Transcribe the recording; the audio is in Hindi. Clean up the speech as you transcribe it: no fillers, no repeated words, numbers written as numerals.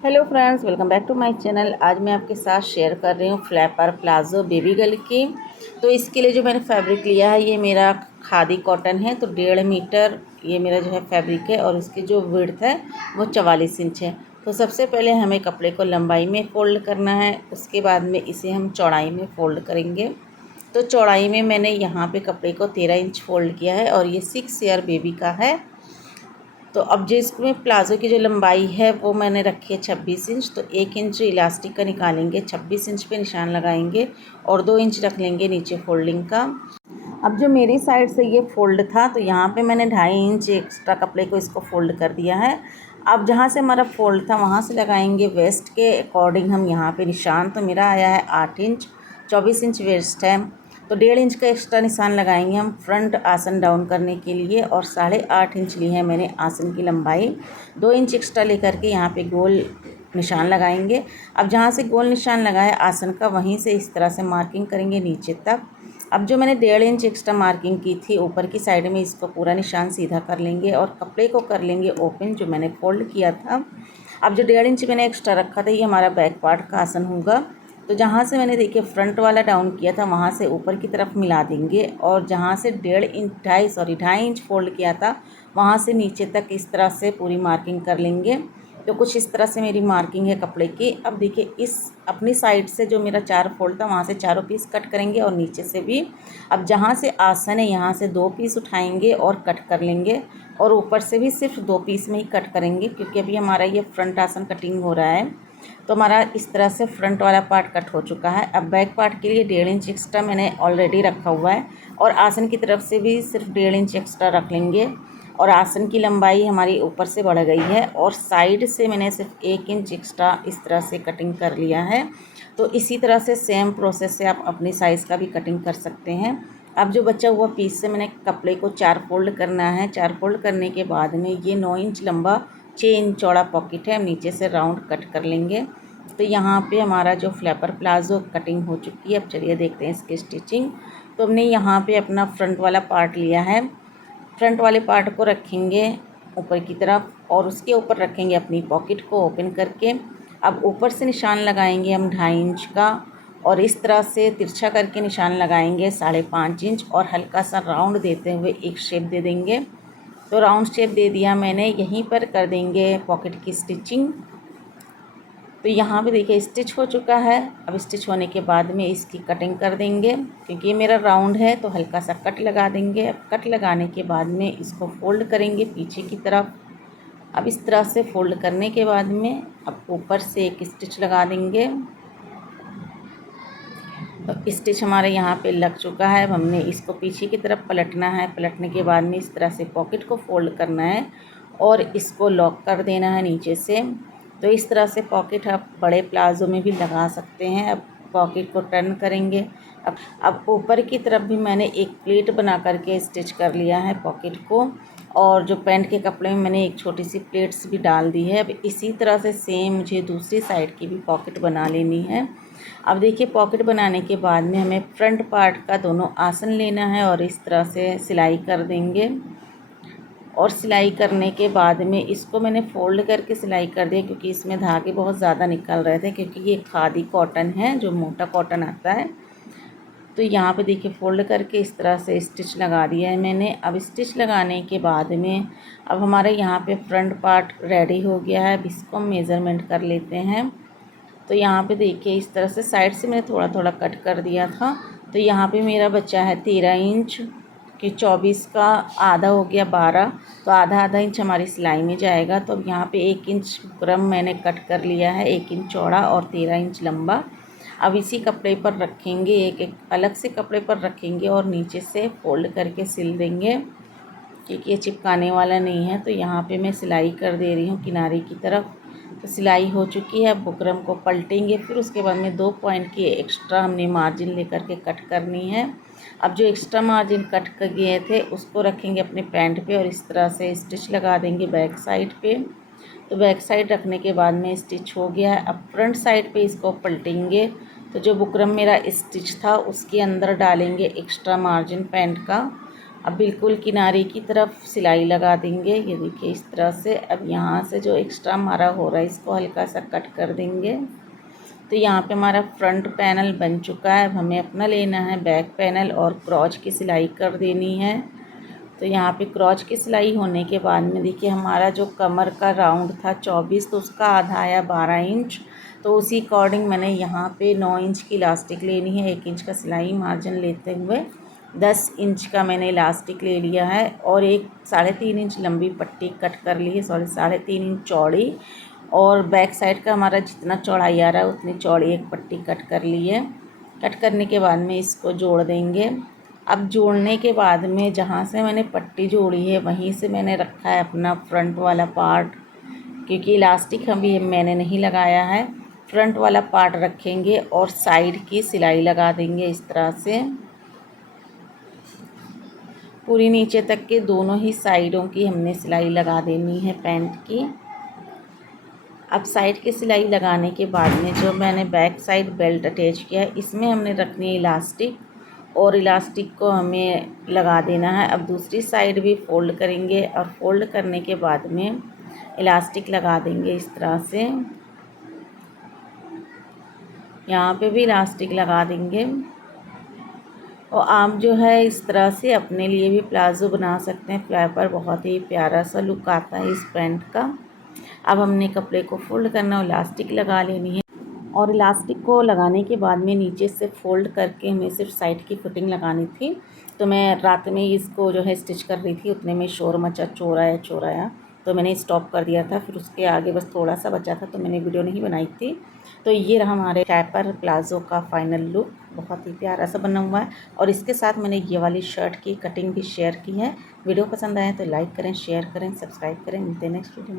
Hello friends, welcome back to my channel. आज मैं आपके साथ शेयर कर रही हूँ फ्लैपर प्लाजो बेबी गर्ल की। तो इसके लिए जो मैंने फैब्रिक लिया है ये मेरा खादी कॉटन है। तो 1.5 मीटर ये मेरा जो है फैब्रिक है और इसकी जो विड्थ है वो 44 इंच है। तो सबसे पहले हमें कपड़े को लंबाई में फ़ोल्ड करना है, उसके बाद में इसे हम चौड़ाई में फ़ोल्ड करेंगे। तो चौड़ाई में मैंने यहाँ पे कपड़े को 13 इंच फ़ोल्ड किया है और ये 6 ईयर बेबी का है। तो अब जो इसमें प्लाज़ो की जो लंबाई है वो मैंने रखी है 26 इंच। तो 1 इंच इलास्टिक का निकालेंगे, 26 इंच पे निशान लगाएंगे और 2 इंच रख लेंगे नीचे फोल्डिंग का। अब जो मेरी साइड से ये फ़ोल्ड था तो यहाँ पे मैंने 2.5 इंच एक्स्ट्रा कपड़े को इसको फ़ोल्ड कर दिया है। अब जहाँ से हमारा फ़ोल्ड था वहाँ से लगाएंगे वेस्ट के अकॉर्डिंग हम यहाँ पे निशान। तो मेरा आया है 8 इंच, 24 इंच वेस्ट है। तो 1.5 इंच का एक्स्ट्रा निशान लगाएंगे हम फ्रंट आसन डाउन करने के लिए और 8.5 इंच ली है मैंने आसन की लंबाई। 2 इंच एक्स्ट्रा लेकर के यहाँ पे गोल निशान लगाएंगे। अब जहाँ से गोल निशान लगाया आसन का वहीं से इस तरह से मार्किंग करेंगे नीचे तक। अब जो मैंने 1.5 इंच एक्स्ट्रा मार्किंग की थी ऊपर की साइड में, इसको पूरा निशान सीधा कर लेंगे और कपड़े को कर लेंगे ओपन जो मैंने फोल्ड किया था। अब जो 1.5 इंच मैंने एक्स्ट्रा रखा था ये हमारा बैक पार्ट का आसन होगा। तो जहाँ से मैंने देखिए फ्रंट वाला डाउन किया था वहाँ से ऊपर की तरफ मिला देंगे और जहाँ से 2.5 इंच फोल्ड किया था वहाँ से नीचे तक इस तरह से पूरी मार्किंग कर लेंगे। तो कुछ इस तरह से मेरी मार्किंग है कपड़े की। अब देखिए इस अपनी साइड से जो मेरा 4 फोल्ड था वहाँ से चारों पीस कट करेंगे और नीचे से भी। अब जहाँ से आसन है यहाँ से 2 पीस उठाएंगे और कट कर लेंगे और ऊपर से भी सिर्फ 2 पीस में ही कट करेंगे क्योंकि अभी हमारा ये फ्रंट आसन कटिंग हो रहा है। तो हमारा इस तरह से फ्रंट वाला पार्ट कट हो चुका है। अब बैक पार्ट के लिए 1.5 इंच एक्स्ट्रा मैंने ऑलरेडी रखा हुआ है और आसन की तरफ से भी सिर्फ 1.5 इंच एक्स्ट्रा रख लेंगे। और आसन की लंबाई हमारी ऊपर से बढ़ गई है और साइड से मैंने सिर्फ 1 इंच एक्स्ट्रा इस तरह से कटिंग कर लिया है। तो इसी तरह से सेम प्रोसेस से आप अपनी साइज़ का भी कटिंग कर सकते हैं। अब जो बचा हुआ पीस से मैंने कपड़े को 4 फोल्ड करना है। 4 फोल्ड करने के बाद में ये 9 इंच लंबा 6 इंच चौड़ा पॉकेट है, हम नीचे से राउंड कट कर लेंगे। तो यहाँ पे हमारा जो फ्लैपर प्लाजो कटिंग हो चुकी है। अब चलिए देखते हैं इसकी स्टिचिंग। तो हमने यहाँ पे अपना फ्रंट वाला पार्ट लिया है। फ्रंट वाले पार्ट को रखेंगे ऊपर की तरफ और उसके ऊपर रखेंगे अपनी पॉकेट को ओपन करके। अब ऊपर से निशान लगाएंगे हम 2.5 इंच का और इस तरह से तिरछा करके निशान लगाएंगे 5.5 इंच और हल्का सा राउंड देते हुए एक शेप दे देंगे। तो राउंड शेप दे दिया मैंने, यहीं पर कर देंगे पॉकेट की स्टिचिंग। तो यहाँ पे देखिए स्टिच हो चुका है। अब स्टिच होने के बाद में इसकी कटिंग कर देंगे क्योंकि ये मेरा राउंड है तो हल्का सा कट लगा देंगे। अब कट लगाने के बाद में इसको फोल्ड करेंगे पीछे की तरफ। अब इस तरह से फोल्ड करने के बाद में अब ऊपर से एक स्टिच लगा देंगे। तो स्टिच हमारे यहाँ पे लग चुका है। अब हमने इसको पीछे की तरफ पलटना है। पलटने के बाद में इस तरह से पॉकेट को फोल्ड करना है और इसको लॉक कर देना है नीचे से। तो इस तरह से पॉकेट आप बड़े प्लाजो में भी लगा सकते हैं। अब पॉकेट को टर्न करेंगे। अब ऊपर की तरफ भी मैंने एक प्लेट बना करके स्टिच कर लिया है पॉकेट को और जो पैंट के कपड़े में मैंने एक छोटी सी प्लेट्स भी डाल दी है। अब इसी तरह से सेम मुझे दूसरी साइड की भी पॉकेट बना लेनी है। अब देखिए पॉकेट बनाने के बाद में हमें फ्रंट पार्ट का दोनों आसन लेना है और इस तरह से सिलाई कर देंगे। और सिलाई करने के बाद में इसको मैंने फ़ोल्ड करके सिलाई कर दिया क्योंकि इसमें धागे बहुत ज़्यादा निकल रहे थे क्योंकि ये खादी कॉटन है जो मोटा कॉटन आता है। तो यहाँ पे देखिए फ़ोल्ड करके इस तरह से स्टिच लगा दिया है मैंने। अब स्टिच लगाने के बाद में अब हमारे यहाँ पे फ्रंट पार्ट रेडी हो गया है। अब इसको हम मेज़रमेंट कर लेते हैं। तो यहाँ पे देखिए इस तरह से साइड से मैंने थोड़ा थोड़ा कट कर दिया था। तो यहाँ पे मेरा बचा है 13 इंच कि 24 का आधा हो गया 12। तो आधा आधा इंच हमारी सिलाई में जाएगा। तो अब यहाँ पे 1 इंच बुकरम मैंने कट कर लिया है, 1 इंच चौड़ा और 13 इंच लंबा। अब इसी कपड़े पर रखेंगे, एक एक अलग से कपड़े पर रखेंगे और नीचे से फोल्ड करके सिल देंगे क्योंकि ये चिपकाने वाला नहीं है। तो यहाँ पे मैं सिलाई कर दे रही हूँ किनारे की तरफ। तो सिलाई हो चुकी है। अब बुकरम को पलटेंगे, फिर उसके बाद में 2 पॉइंट की एक्स्ट्रा हमने मार्जिन लेकर के कट करनी है। अब जो एक्स्ट्रा मार्जिन कट कर गए थे उसको रखेंगे अपने पैंट पे और इस तरह से स्टिच लगा देंगे बैक साइड पे। तो बैक साइड रखने के बाद में स्टिच हो गया है। अब फ्रंट साइड पे इसको पलटेंगे। तो जो बुकरम मेरा स्टिच था उसके अंदर डालेंगे एक्स्ट्रा मार्जिन पैंट का। अब बिल्कुल किनारे की तरफ सिलाई लगा देंगे। ये देखिए इस तरह से। अब यहाँ से जो एक्स्ट्रा हमारा हो रहा है इसको हल्का सा कट कर देंगे। तो यहाँ पे हमारा फ्रंट पैनल बन चुका है। अब हमें अपना लेना है बैक पैनल और क्रॉच की सिलाई कर देनी है। तो यहाँ पे क्रॉच की सिलाई होने के बाद में देखिए हमारा जो कमर का राउंड था 24, तो उसका आधा आया 12 इंच। तो उसी अकॉर्डिंग मैंने यहाँ पे 9 इंच की इलास्टिक लेनी है। 1 इंच का सिलाई मार्जिन लेते हुए 10 इंच का मैंने इलास्टिक ले लिया है और एक 3.5 इंच लंबी पट्टी कट कर ली है, 3.5 इंच चौड़ी। और बैक साइड का हमारा जितना चौड़ाई आ रहा है उतनी चौड़ी एक पट्टी कट कर ली है। कट करने के बाद में इसको जोड़ देंगे। अब जोड़ने के बाद में जहाँ से मैंने पट्टी जोड़ी है वहीं से मैंने रखा है अपना फ्रंट वाला पार्ट, क्योंकि इलास्टिक अभी मैंने नहीं लगाया है। फ्रंट वाला पार्ट रखेंगे और साइड की सिलाई लगा देंगे इस तरह से। पूरी नीचे तक के दोनों ही साइडों की हमने सिलाई लगा देनी है पैंट की। अब साइड की सिलाई लगाने के बाद में जो मैंने बैक साइड बेल्ट अटैच किया है इसमें हमने रखनी है इलास्टिक और इलास्टिक को हमें लगा देना है। अब दूसरी साइड भी फ़ोल्ड करेंगे और फोल्ड करने के बाद में इलास्टिक लगा देंगे इस तरह से। यहाँ पे भी इलास्टिक लगा देंगे। और आप जो है इस तरह से अपने लिए भी प्लाज़ो बना सकते हैं। फ्लैपर बहुत ही प्यारा सा लुक आता है इस पैंट का। अब हमने कपड़े को फोल्ड करना और इलास्टिक लगा लेनी है। और इलास्टिक को लगाने के बाद में नीचे से फ़ोल्ड करके हमें सिर्फ साइड की फिटिंग लगानी थी। तो मैं रात में इसको जो है स्टिच कर रही थी, उतने में शोर मचा, चोर आया तो मैंने स्टॉप कर दिया था। फिर उसके आगे बस थोड़ा सा बचा था तो मैंने वीडियो नहीं बनाई थी। तो ये रहा हमारे फ्लैपर प्लाज़ो का फाइनल लुक। बहुत ही प्यारा सा बना हुआ है। और इसके साथ मैंने ये वाली शर्ट की कटिंग भी शेयर की है। वीडियो पसंद आए तो लाइक करें, शेयर करें, सब्सक्राइब करें। मिलते हैं नेक्स्ट वीडियो में।